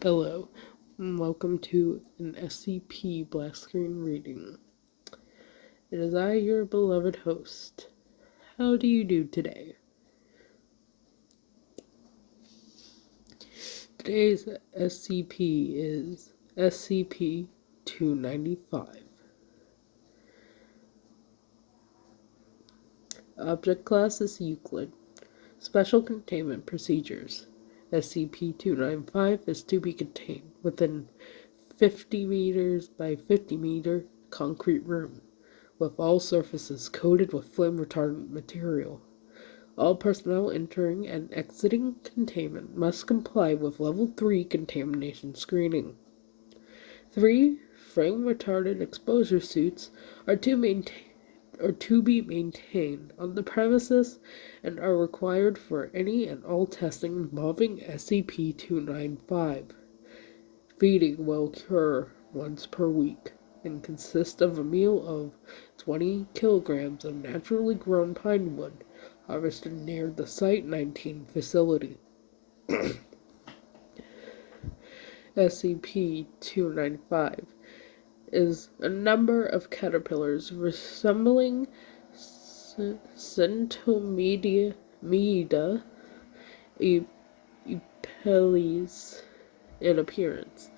Hello, and welcome to an SCP Black Screen reading. It is I, your beloved host. How do you do today? Today's SCP is SCP-295. Object Class is Euclid. Special Containment Procedures. SCP-295 is to be contained within 50 meters by 50 meter concrete room, with all surfaces coated with flame-retardant material. All personnel entering and exiting containment must comply with Level 3 contamination screening. 3 flame-retardant exposure suits are to be maintained on the premises and are required for any and all testing involving SCP-295. Feeding will occur once per week and consist of a meal of 20 kilograms of naturally grown pine wood harvested near the Site-19 facility. SCP-295 is a number of caterpillars resembling Centomeda epelles in appearance.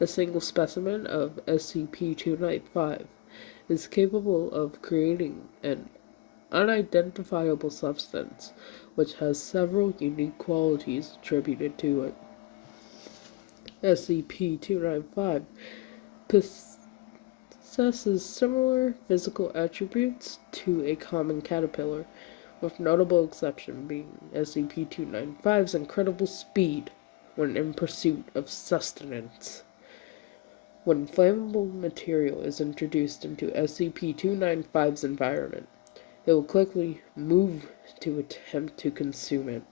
A single specimen of SCP-295 is capable of creating an unidentifiable substance which has several unique qualities attributed to it. SCP-295 possesses similar physical attributes to a common caterpillar, with notable exception being SCP-295's incredible speed when in pursuit of sustenance. When flammable material is introduced into SCP-295's environment, it will quickly move to attempt to consume it.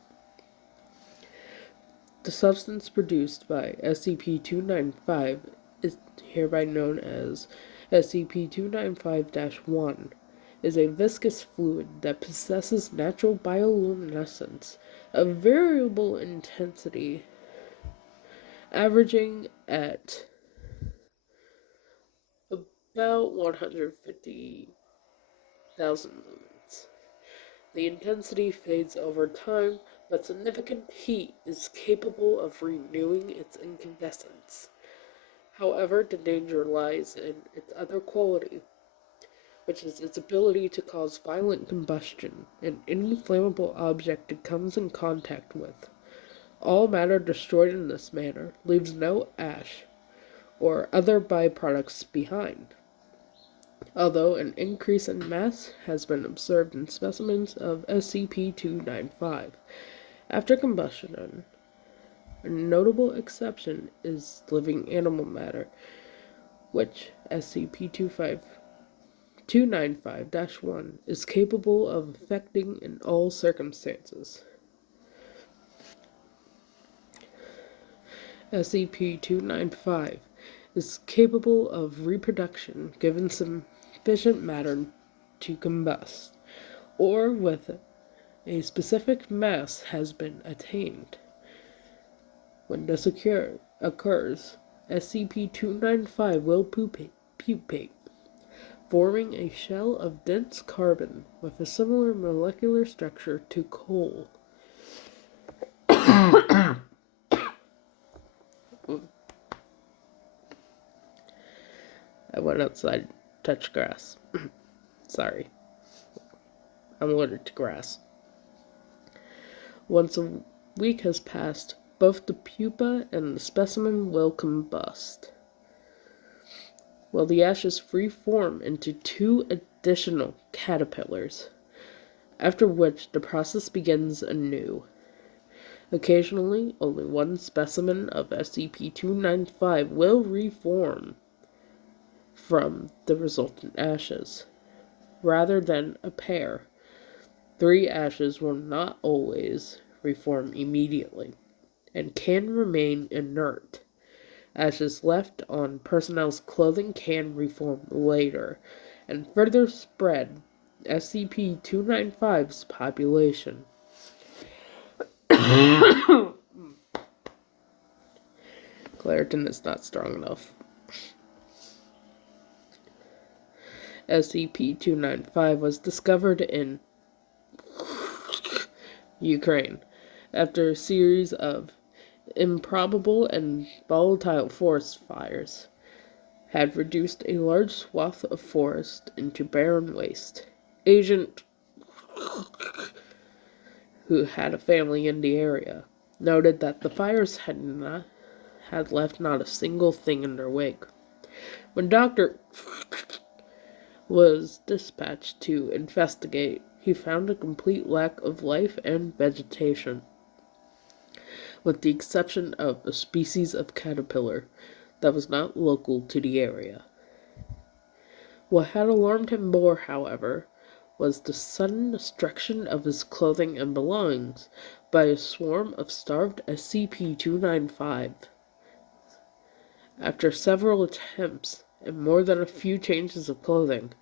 The substance produced by SCP-295 is hereby known as SCP-295-1, is a viscous fluid that possesses natural bioluminescence of variable intensity, averaging at about 150,000 lumens. The intensity fades over time, but significant heat is capable of renewing its incandescence. However, the danger lies in its other quality, which is its ability to cause violent combustion in any flammable object it comes in contact with. All matter destroyed in this manner leaves no ash or other byproducts behind, although an increase in mass has been observed in specimens of SCP-295 after combustion. A notable exception is living animal matter, which SCP-295-1 is capable of affecting in all circumstances. SCP-295 is capable of reproduction given sufficient matter to combust, or with a specific mass has been attained. When this occurs, SCP-295 will pupate, forming a shell of dense carbon with a similar molecular structure to coal. I went outside to touch grass. Sorry. I'm allergic to grass. Once a week has passed, both the pupa and the specimen will combust, while the ashes reform into 2 additional caterpillars, after which the process begins anew. Occasionally, only one specimen of SCP-295 will reform from the resultant ashes, rather than a pair. 3 ashes will not always reform immediately, and can remain inert. Ashes left on personnel's clothing can reform later, and further spread SCP-295's population. Claritin is not strong enough. SCP-295 was discovered in Ukraine after a series of improbable and volatile forest fires had reduced a large swath of forest into barren waste. Agent, who had a family in the area, noted that the fires had left not a single thing in their wake. When Dr. was dispatched to investigate, he found a complete lack of life and vegetation, with the exception of a species of caterpillar that was not local to the area. What had alarmed him more, however, was the sudden destruction of his clothing and belongings by a swarm of starved SCP-295. After several attempts and more than a few changes of clothing,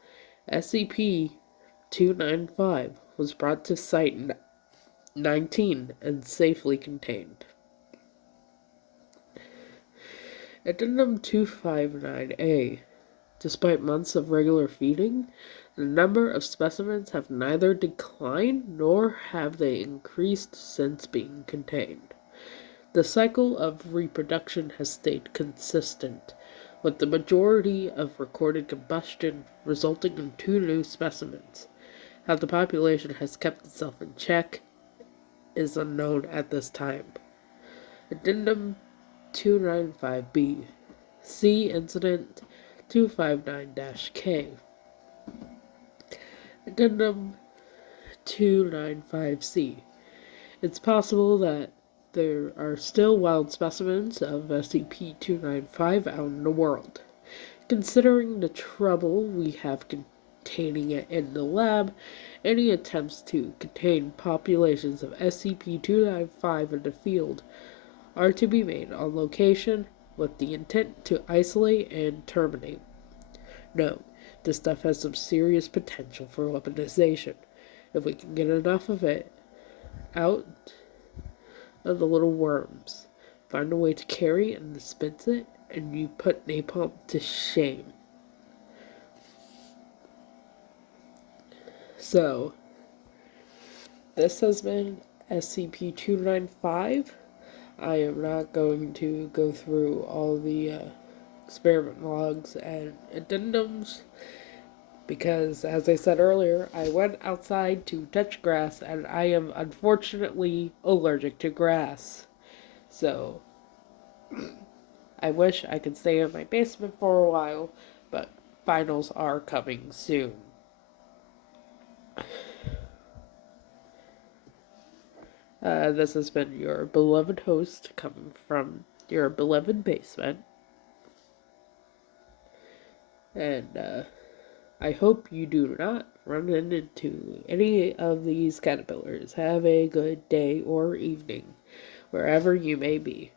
SCP-295 was brought to Site-19 and safely contained. Addendum 259-A. Despite months of regular feeding, the number of specimens have neither declined nor have they increased since being contained. The cycle of reproduction has stayed consistent, with the majority of recorded combustion resulting in 2 new specimens. How the population has kept itself in check is unknown at this time. Addendum 295-B. See Incident 259-K. Addendum 295-C. It's possible that there are still wild specimens of SCP-295 out in the world. Considering the trouble we have containing it in the lab, any attempts to contain populations of SCP-295 in the field are to be made on location with the intent to isolate and terminate. No, this stuff has some serious potential for weaponization. If we can get enough of it out of the little worms, find a way to carry and dispense it, and you put napalm to shame. So, this has been SCP-295. I am not going to go through all the experiment logs and addendums because, as I said earlier, I went outside to touch grass and I am unfortunately allergic to grass. So, I wish I could stay in my basement for a while, but finals are coming soon. This has been your beloved host coming from your beloved basement. And I hope you do not run into any of these caterpillars. Have a good day or evening, wherever you may be.